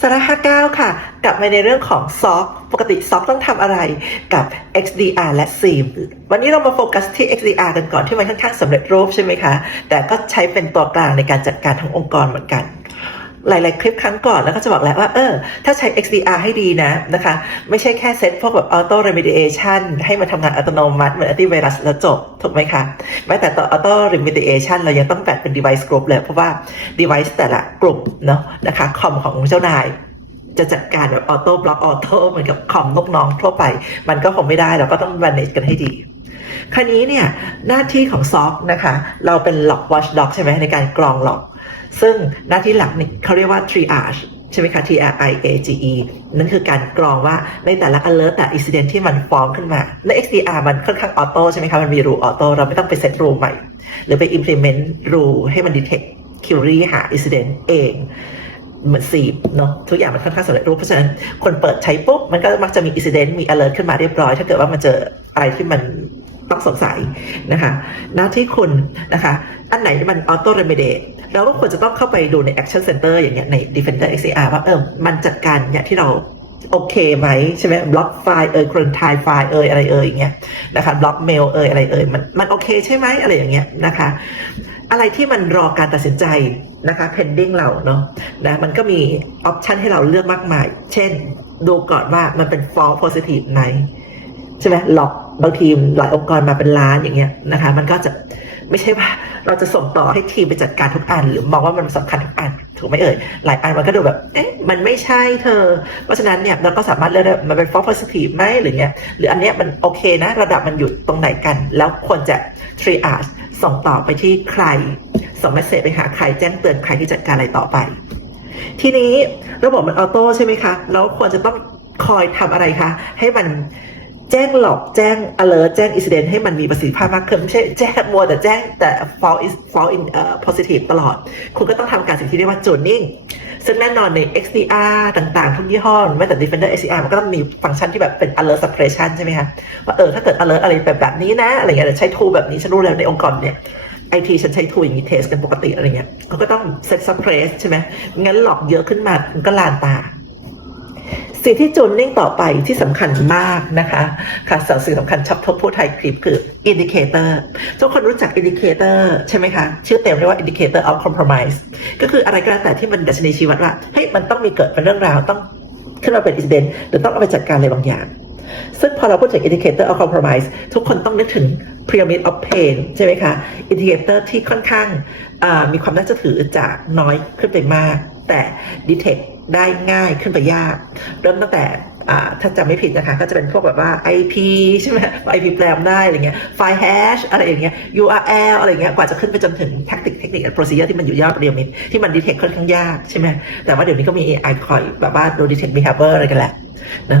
สาระ59 ค่ะ กลับมาในเรื่องของซอฟปกติซอฟต้องทำอะไรกับ XDR และ SIM วันนี้เรามาโฟกัสที่ XDR กันก่อนที่มันค่อนข้างสำเร็จรูปใช่ไหมคะ แต่ก็ใช้เป็นตัวกลางในการจัดการทั้งองค์กรเหมือนกัน หลาย ๆ คลิปครั้งก่อนแล้วก็จะบอกแล้วว่า เออ ถ้าใช้ XDR ให้ดีนะนะคะ ไม่ใช่แค่เซตพวกแบบ auto remediation ให้มันทำงานอัตโนมัติเหมือน antivirus แล้วจบ ถูกไหมคะ แม้แต่ตัว auto remediation เรายังต้องแบ่งเป็น device group เลย เพราะว่า device แต่ละกลุ่มเนาะนะคะคอมของเจ้านายจะจัดการแบบออโต้บล็อกออโต้เหมือนกับคอมลูกน้องทั่วไป มันก็คงไม่ได้เราก็ต้อง manage กันให้ดีคราวนี้เนี่ยหน้าที่ของซอกนะคะ เราเป็น log watchdog ใช่ไหมในการกรอง log ซึ่งหน้าที่หลักนี่เขาเรียกว่า triage ใช่ไหมคะ T R I A G E นั่นคือการกรองว่าในแต่ละ alert แต่ incident ที่มันฟ้องขึ้นมาและ XDR มันค่อนข้างออโต้ใช่ไหมคะ มันมี rule ออโต้เราไม่ต้องไป set rule ใหม่ หรือไป implement rule ให้มัน detect query หา incident เองเหมือนสีเนาะทุกอย่างมันค่อนข้างสำเร็จรูปเพราะฉะนั้นคนเปิดใช้ปุ๊บ มันก็มักจะมี incident มี alert ขึ้นมาเรียบร้อย ถ้าเกิดว่ามันเจออะไรที่มัน ต้องสงสัยนะคะหน้าที่คุณนะคะอันไหนมัน auto remediate เราก็ควรจะต้องเข้าไปดูใน action center อย่างเงี้ยใน defender XDR ว่าเออมันจัดการอย่างที่เราโอเคไหมใช่ไหมบล็อกไฟล์เอ่ย quarantine ไฟล์เอ่ยอะไรเอ่ยอย่างเงี้ยนะคะบล็อกเมลเอ่ยอะไรเอ่ยมันมันโอเคใช่ไหมอะไรอย่างเงี้ยนะคะ อะไรที่มันรอการตัดสินใจนะคะ pending เราเนาะนะมันก็มีออปชันให้เราเลือกมากมาย เช่น ดูก่อนว่ามันเป็น false positive ไหมใช่ไหมหลอก บางทีหลายองค์กรมาเป็นล้านอย่างเงี้ยนะคะ มันก็จะไม่ใช่ว่าเราจะส่งต่อให้ทีมไปจัดการทุกอัน หรือมองว่ามันสำคัญทุกอันถูกไหมเอ่ยหลายอันมันก็ดูแบบเอ๊ะมันไม่ใช่เธอ เพราะฉะนั้นเนี่ยเราก็สามารถเลือกได้มันเป็น false positive ไหมหรือเงี้ยหรืออันเนี้ยมันโอเคนะระดับมันอยู่ตรงไหนกัน แล้วควรจะ triage ส่งต่อไปที่ใคร ส่งเมสเซจไปหาใครแจ้งเตือนใครที่จัดการอะไรต่อไป ทีนี้ระบบมันออโต้ใช่ไหมคะแล้วควรจะต้องคอยทำอะไรคะให้มัน แจ้งหลอกแจ้ง alert แจ้ง incident ให้มันมีประสิทธิภาพมากขึ้น ไม่ใช่แจ้งมัวแต่แจ้งแต่ false is false in uh, positive ตลอด คุณก็ต้องทำการสิ่งที่เรียกว่า tuning ซึ่งแน่นอนใน XDR ต่างๆ ทุกยี่ห้อแม้แต่ Defender XDR มันก็ต้องมีฟังก์ชันที่แบบเป็น alert suppression ใช่ไหมคะว่าเออถ้าเกิด alert อะไรแบบแบบนี้นะอะไรเงี้ยเดี๋ยวใช้ tool แบบนี้ฉันรู้แล้วในองค์กรเนี่ยไอทีฉันใช้ tool อย่างนี้เทสกันปกติอะไรเงี้ยเขาก็ต้อง set suppress ใช่ไหมงั้นหลอกเยอะขึ้นมามันก็ลานตา สิ่งที่จูนนิ่งต่อไปที่สำคัญมากนะคะค่ะสิ่งสำคัญชับทบผู้ไทยคลิปคือ indicator ทุกคนรู้จัก indicator ใช่ไหมคะ ชื่อเต็มเรียกว่า indicator of compromise ก็คืออะไรก็แล้วแต่ที่มันดัชนีชี้วัดว่าเฮ้ยมันต้องมีเกิดเป็นเรื่องราวต้องขึ้นมาเป็น incident หรือต้องเอาไปจัดการอะไรบางอย่าง ซึ่งพอเราพูดถึง indicator of compromise ทุกคนต้องนึกถึง pyramid of pain ใช่ไหมคะ indicator ที่ค่อนข้างมีความน่าจะถือจากน้อยขึ้นไปมาก แต่ detect ได้ง่ายขึ้นไปยาก เริ่มตั้งแต่ถ้าจำไม่ผิดนะคะ ก็จะเป็นพวกแบบว่า IP ใช่ไหม IP แปลมได้อะไรเงี้ยไฟล์ hash อะไรอย่างเงี้ย URL อะไรเงี้ยกว่าจะขึ้นไปจนถึง tactic เทคนิค procedure ที่มันอยู่ยอดเรียมิดที่มัน detect ค่อนข้างยากใช่ไหมแต่ว่าเดี๋ยวนี้ก็มี AI คอยแบบว่าดู detect behavior อะไรกันแหละนะ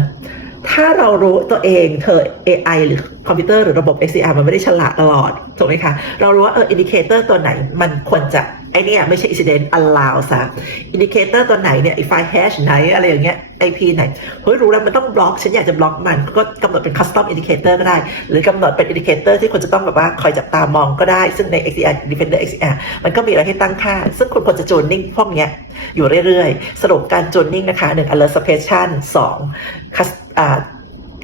ถ้าเรารู้ตัวเองเธอ AI หรือ คอมพิวเตอร์หรือระบบ XCR มันไม่ได้ฉลาดตลอด ถูกไหมคะ เรารู้ว่าเอออินดิเคเตอร์ตัวไหนมันควรจะไอเนี่ยไม่ใช่ incident allow ซะอินดิเคเตอร์ตัวไหนเนี่ยไอไฟล์ hash ไหนอะไรอย่างเงี้ย IP ไหนเฮ้ยรู้แล้วมันต้องบล็อก ฉันอยากจะบล็อกมัน ก็กำหนดเป็น custom indicator ก็ได้ หรือกำหนดเป็น indicator ที่คุณจะต้องแบบว่าคอยจับตามองก็ได้ ซึ่งใน XCR Defender XCR มันก็มีอะไรให้ตั้งค่า ซึ่งคุณควรจะจูนนิ่งพวกเนี้ยอยู่เรื่อยๆ สรุปการจูนนิ่งนะคะหนึ่ง alert suppression สอง cus- อ่า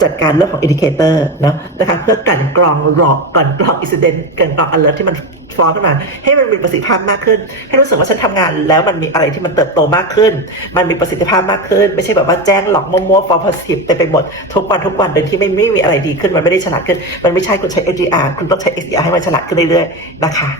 จัดการเรื่องของอินดิเคเตอร์เนาะนะคะเพื่อกันกรองหลอกกันกรองอินซิเดนกันกรอง alert ที่มันฟ้องขึ้นมา ให้มันมีประสิทธิภาพมากขึ้น ให้รู้สึกว่าฉันทำงานแล้วมันมีอะไรที่มันเติบโตมากขึ้น มันมีประสิทธิภาพมากขึ้น ไม่ใช่แบบว่าแจ้งหลอกมั่วๆ for positive เต็มไปหมด ทุกวันทุกวันโดยที่ไม่ไม่มีอะไรดีขึ้นมันไม่ได้ฉลาดขึ้น มันไม่ใช่คุณใช้ XDR คุณต้องใช้ XDR ให้มันฉลาดขึ้นเรื่อยๆนะคะ